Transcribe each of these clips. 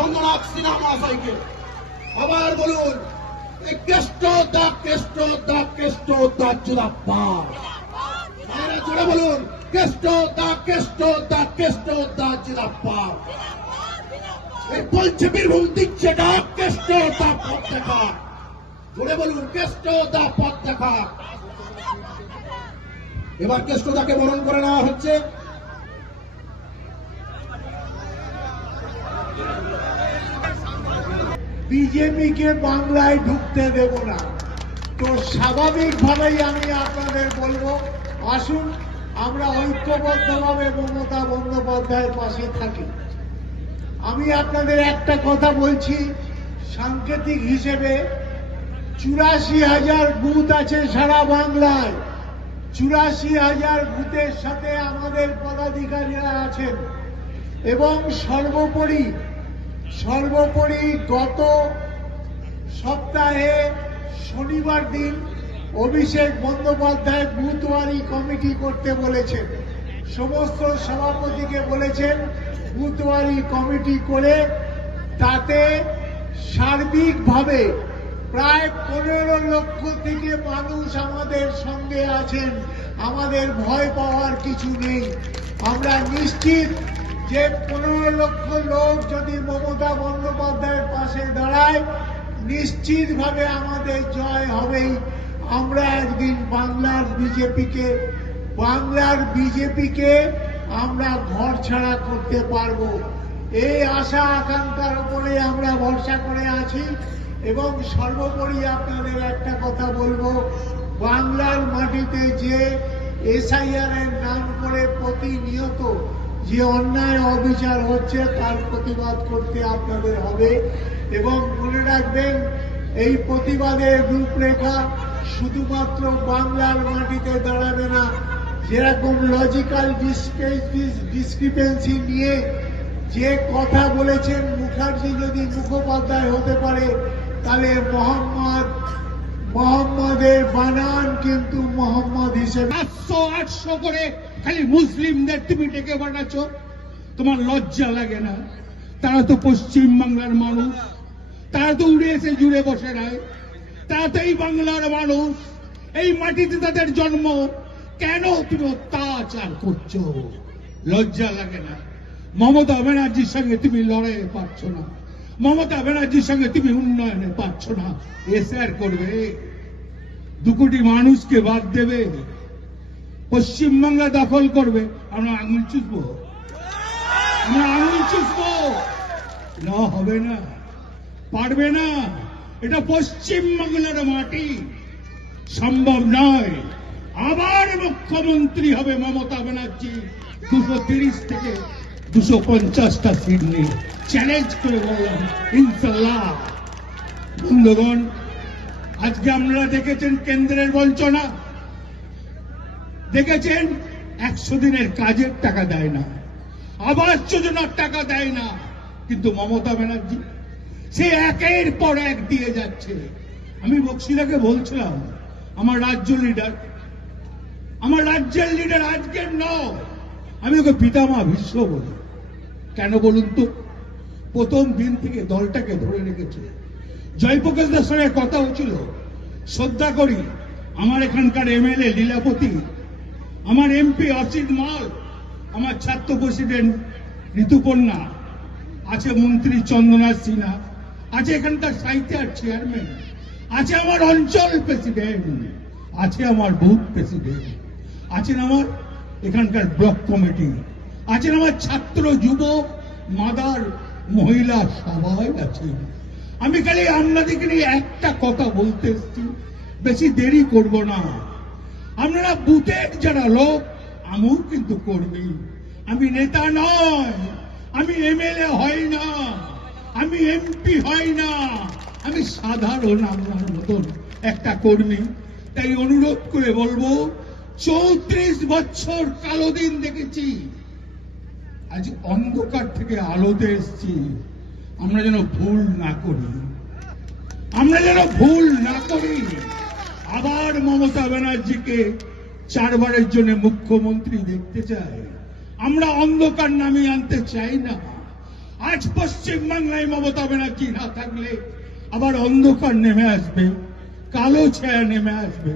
চন্দ্রনাথ সিনহা মহাশয়কে আবার বলুন, কেষ্ট দা কেষ্ট দা কেষ্ট দা জিন্দাবাদ। জোরে বলুন, কেষ্ট দা কেষ্ট দা কেষ্ট দা জিন্দাবাদ। এই বলছে বীরভূম দিচ্ছে ডাক, কেষ্ট দা পথ দেখা। জোরে বলুন, কেষ্ট দা পথ দেখা। এবার কেষ্ট দাকে বরণ করে নেওয়া হচ্ছে। বিজেপিকে বাংলায় ঢুকতে দেব না। তো স্বাভাবিকভাবেই আমি আপনাদের বলবো, আসুন আমরা ঐক্যবদ্ধভাবে মমতা বন্দ্যোপাধ্যায়ের পাশে থাকি। আমি আপনাদের একটা কথা বলছি, সাংকেতিক হিসেবে 84,000 বুথ আছে সারা বাংলায়। 84,000 বুথের সাথে আমাদের পদাধিকারীরা আছেন এবং সর্বোপরি গত সপ্তাহে শনিবার দিন অভিষেক বন্দ্যোপাধ্যায় বুথওয়ারি কমিটি করতে বলেছেন। সমস্ত সভাপতিকে বলেছেন বুথওয়ারি কমিটি করে তাতে সার্বিকভাবে প্রায় 15 লক্ষ থেকে মানুষ আমাদের সঙ্গে আছেন। আমাদের ভয় পাওয়ার কিছু নেই। আমরা নিশ্চিত যে 15 লক্ষ লোক যদি মমতা বন্দ্যোপাধ্যায়ের পাশে দাঁড়ায়, নিশ্চিতভাবে আমাদের জয় হবেই। আমরা একদিন বাংলার বিজেপিকে আমরা ঘর ছাড়া করতে পারবো। এই আশা আকাঙ্ক্ষার উপরে আমরা ভরসা করে আছি। এবং সর্বোপরি আপনাদের একটা কথা বলবো, বাংলার মাটিতে যে এসআইআর এর নাম করে প্রতিনিয়ত যে অন্যায় অবিচার হচ্ছে তার প্রতিবাদ করতে আপনাদের হবে। এবং মনে রাখবেন, এই প্রতিবাদের রূপরেখা শুধুমাত্র বাংলার মাটিতে দাঁড়াবে না। যেরকম লজিক্যাল ডিসক্রিপেন্সি নিয়ে যে কথা বলেছেন, মুখার্জি যদি মুখোপাধ্যায় হতে পারে তাহলে মোহাম্মদের বানান কিন্তু মোহাম্মদ হিসেবে 700-800 করে খালি মুসলিমদের তুমি ডেকে বানাচ্ছ, তোমার লজ্জা লাগে না? তারা তো পশ্চিম বাংলার মানুষ, তারা তো উড়ে এসে জুড়ে বসে নাই, তারা তো এই বাংলার মানুষ, এই মাটিতে তাদের জন্ম। কেন তুমি অত্যাচার করছো? লজ্জা লাগে না? মমতা ব্যানার্জির সঙ্গে তুমি লড়াইয়ে পারছো না, মমতা ব্যানার্জির সঙ্গে তুমি উন্নয়নে পারছো না। এসআর করবে, 2 কোটি মানুষকে বাদ দেবে, পশ্চিমবাংলা দখল করবে, আমরা আঙুল চুষবো? না, হবে না, পারবে না। এটা পশ্চিমবাংলার মাটি, সম্ভব নয়। আবার মুখ্যমন্ত্রী হবে মমতা ব্যানার্জি 230 থেকে 250টা সিট নিয়ে। চ্যালেঞ্জ করে বললাম, ইনশাল্লাহ। বন্ধুগণ, আজকে আপনারা দেখেছেন কেন্দ্রের বঞ্চনা, দেখেছেন 100 দিনের কাজের টাকা দেয় না, আবাস যোজনার টাকা দেয় না, কিন্তু মমতা ব্যানার্জি সে একের পর এক দিয়ে যাচ্ছে। আমি বক্সিরাকে বলছিলাম, আমার রাজ্যের লিডার আজকের নয়, আমি ওকে পিতামা ভীষ্ম বলি। কেন বলুন তো? প্রথম দিন থেকে দলটাকে ধরে রেখেছে। জয়প্রকাশ দাসের সঙ্গে কথা হচ্ছিল, শ্রদ্ধা করি আমার এখানকার এমএলএ লীলাপতি, আমার এমপি অসিত মাল, আমার ছাত্র প্রেসিডেন্ট ঋতুপর্ণা, আছে মন্ত্রী চন্দ্রনাথ সিনহা, আছে এখানকার সাহিত্যার চেয়ারম্যান, আছে আমার অঞ্চল প্রেসিডেন্ট, আছে আমার বুথ প্রেসিডেন্ট, আছেন আমার এখানকার ব্লক কমিটি, আছেন আমার ছাত্র যুব মাদার মহিলা, সবাই আছেন। আমি খালি আপনাদেরকে নিয়ে একটা কথা বলতে এসেছি, বেশি দেরি করব না। আপনারা বুথের যারা লোক, আমিও কিন্তু কর্মী। আমি নেতা নয়, আমি এমএলএ হই না, আমি এমপি হই না, আমি সাধারণ আপনার মতন একটা কর্মী। তাই অনুরোধ করে বলবো, 34 বছর কালো দিন দেখেছি, আজ অন্ধকার থেকে আলোতে এসেছি। আমরা যেন ভুল না করি, আবার মমতা ব্যানার্জিকে 4 বারের জন্য মুখ্যমন্ত্রী দেখতে চাই। আমরা অন্ধকার নামিয়ে আনতে চাই না। আজ পশ্চিম বাংলায় মমতা ব্যানার্জি না থাকলে আবার অন্ধকার নেমে আসবে, কালো ছায়া নেমে আসবে।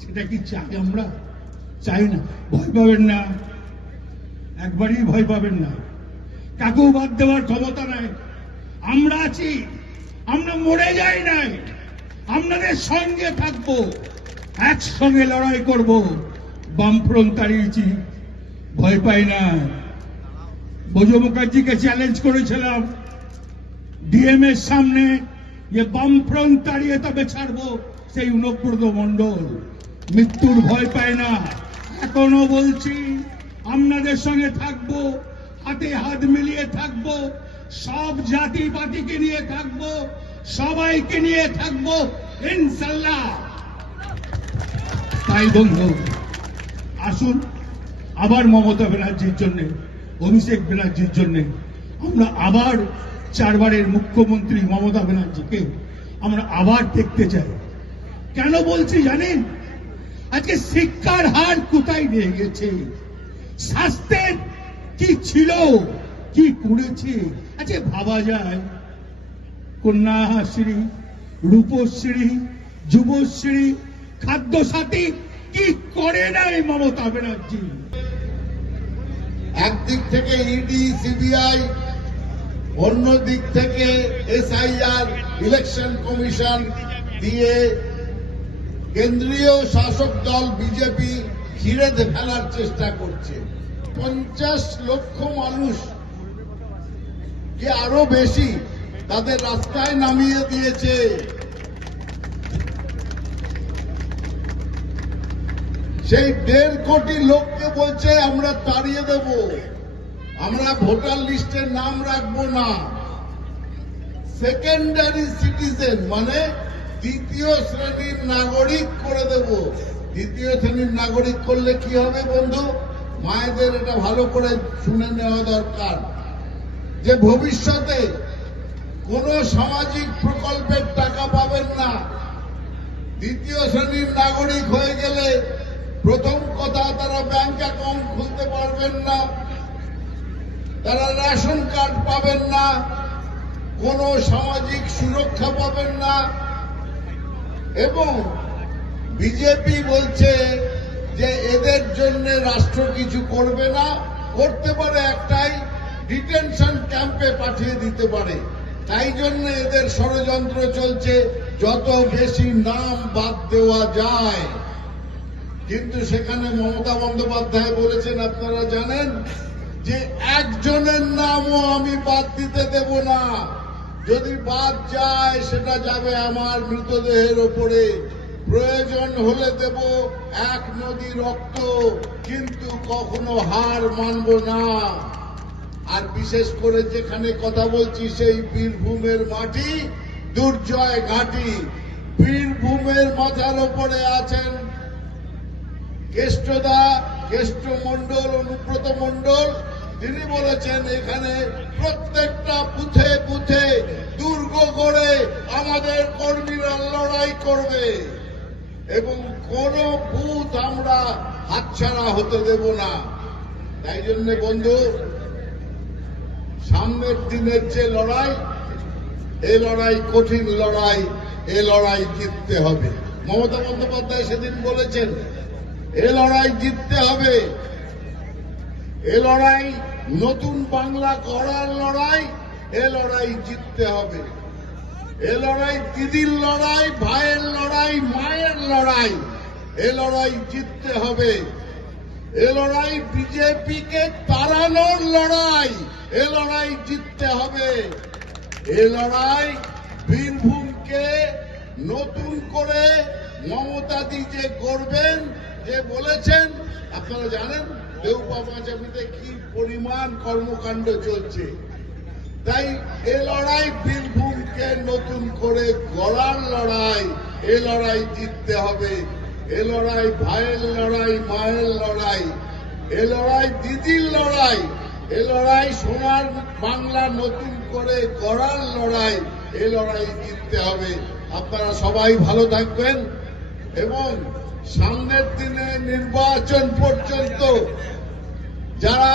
সেটা কি চাই আমরা? চাই না। ভয় পাবেন না, একবারই ভয় পাবেন না। কাকেও বাদ দেওয়ার ক্ষমতা নাই। আমরা আছি, আমরা মরে যাই নাই, আপনাদের সঙ্গে থাকবো, একসঙ্গে লড়াই করব। বামফ্রন্ট দাঁড়িয়েছি, ভয় পাই না। বোঝো মুখার্জিকে চ্যালেঞ্জ করেছিলাম ডিএম এর সামনে যে বামফ্রন্ট দাঁড়িয়ে তবে ছাড়বো, সেই অনুব্রত মণ্ডল মৃত্যুর ভয় পায় না। এখনো বলছি আপনাদের সঙ্গে থাকবো, হাতে হাত মিলিয়ে থাকবো, সব জাতি পাতিকে নিয়ে থাকবো, সবাইকে নিয়ে থাকবো ইনশাল্লাহ। তাই বন্ধু, আসুন আবার মমতা ব্যানার্জির জন্য, অভিষেক ব্যানার্জির জন্য আমরা আবার 4 বারের মুখ্যমন্ত্রী মমতা ব্যানার্জিকে আমরা আবার দেখতে চাই। কেন বলছি জানেন? আজকে শিক্ষার হার কোথায় নিয়ে গেছে, স্বাস্থ্যের কি ছিল, কি করেছে, আজকে ভাবা যায়। কন্যাশ্রী, রূপশ্রী, যুবশ্রী, খাদ্যসাথী কি করে নাই মমতা ব্যানার্জি। একদিক থেকে ইডি, সিবিআই, অন্য দিক থেকে এসআইআর, ইলেকশন কমিশন দিয়ে কেন্দ্রীয় শাসক দল বিজেপি ঘিরে ফেলার চেষ্টা করছে। 50 লক্ষ মানুষ কি আরো বেশি তাদের রাস্তায় নামিয়ে দিয়েছে। সেই 1.5 কোটি লোককে বলছে আমরা তাড়িয়ে দেব, আমরা ভোটার লিস্টে নাম রাখবো না। সেকেন্ডারি সিটিজেন মানে দ্বিতীয় শ্রেণীর নাগরিক করে দেব। দ্বিতীয় শ্রেণীর নাগরিক করলে কি হবে বন্ধু? মায়েদের এটা ভালো করে শুনে নেওয়া দরকার যে ভবিষ্যতে কোন সামাজিক প্রকল্পের টাকা পাবেন না। দ্বিতীয় শ্রেণীর নাগরিক হয়ে গেলে প্রথম কথা তারা ব্যাংক অ্যাকাউন্ট খুলতে পারবেন না, তারা রেশন কার্ড পাবেন না, কোন সামাজিক সুরক্ষা পাবেন না। এবং বিজেপি বলছে যে এদের জন্য রাষ্ট্র কিছু করবে না, করতে পারে একটাই, ডিটেনশন ক্যাম্পে পাঠিয়ে দিতে পারে। তাই জন্য এদের ষড়যন্ত্র চলছে যত বেশি নাম বাদ দেওয়া যায়। কিন্তু সেখানে মমতা বন্দ্যোপাধ্যায় বলেছেন, আপনারা জানেন, যে একজনের নামও আমি বাদ দিতে দেব না। যদি বাদ যায় সেটা যাবে আমার মৃতদেহের ওপরে, প্রয়োজন হলে দেব 1 নদী রক্ত, কিন্তু কখনো হার মানব না। আর বিশেষ করে যেখানে কথা বলছি সেই বীরভূমের মাটি, দুর্জয় ঘাটি। বীরভূমের মাথার ওপরে আছেন কেষ্টদা, কেষ্ট মণ্ডল, অনুব্রত মণ্ডল। তিনি বলেছেন এখানে প্রত্যেকটা বুথে বুথে দুর্গ গড়ে আমাদের কর্মীরা লড়াই করবে এবং কোন বুথ আমরা হাতছাড়া হতে দেব না। তাই জন্য বন্ধু, সামনের দিনের যে লড়াই, এই লড়াই কঠিন লড়াই, এই লড়াই জিততে হবে। মমতা বন্দ্যোপাধ্যায় সেদিন বলেছেন এ লড়াই জিততে হবে। এ লড়াই নতুন বাংলা গড়ার লড়াই, এ লড়াই জিততে হবে। এ লড়াই দিদির লড়াই, ভাইয়ের লড়াই, মায়ের লড়াই, এ লড়াই জিততে হবে। এ লড়াই বিজেপিকে তাড়ানোর লড়াই, এ লড়াই জিততে হবে। এ লড়াই বীরভূমকে নতুন করে মমতাদি যে করবেন, যে বলেছেন, আপনারা জানেন দেউপা পাঁচামিতে কি পরিমাণ কর্মকাণ্ড চলছে। তাই এ লড়াই বীরভূমকে নতুন করে গড়ার লড়াই, এ লড়াই জিততে হবে। এ লড়াই ভাইয়ের লড়াই, মায়ের লড়াই, এ লড়াই দিদির লড়াই, এ লড়াই সোনার বাংলা নতুন করে গড়ার লড়াই, এ লড়াই জিততে হবে। আপনারা সবাই ভালো থাকবেন এবং সামনের দিনে নির্বাচন পর্যন্ত যারা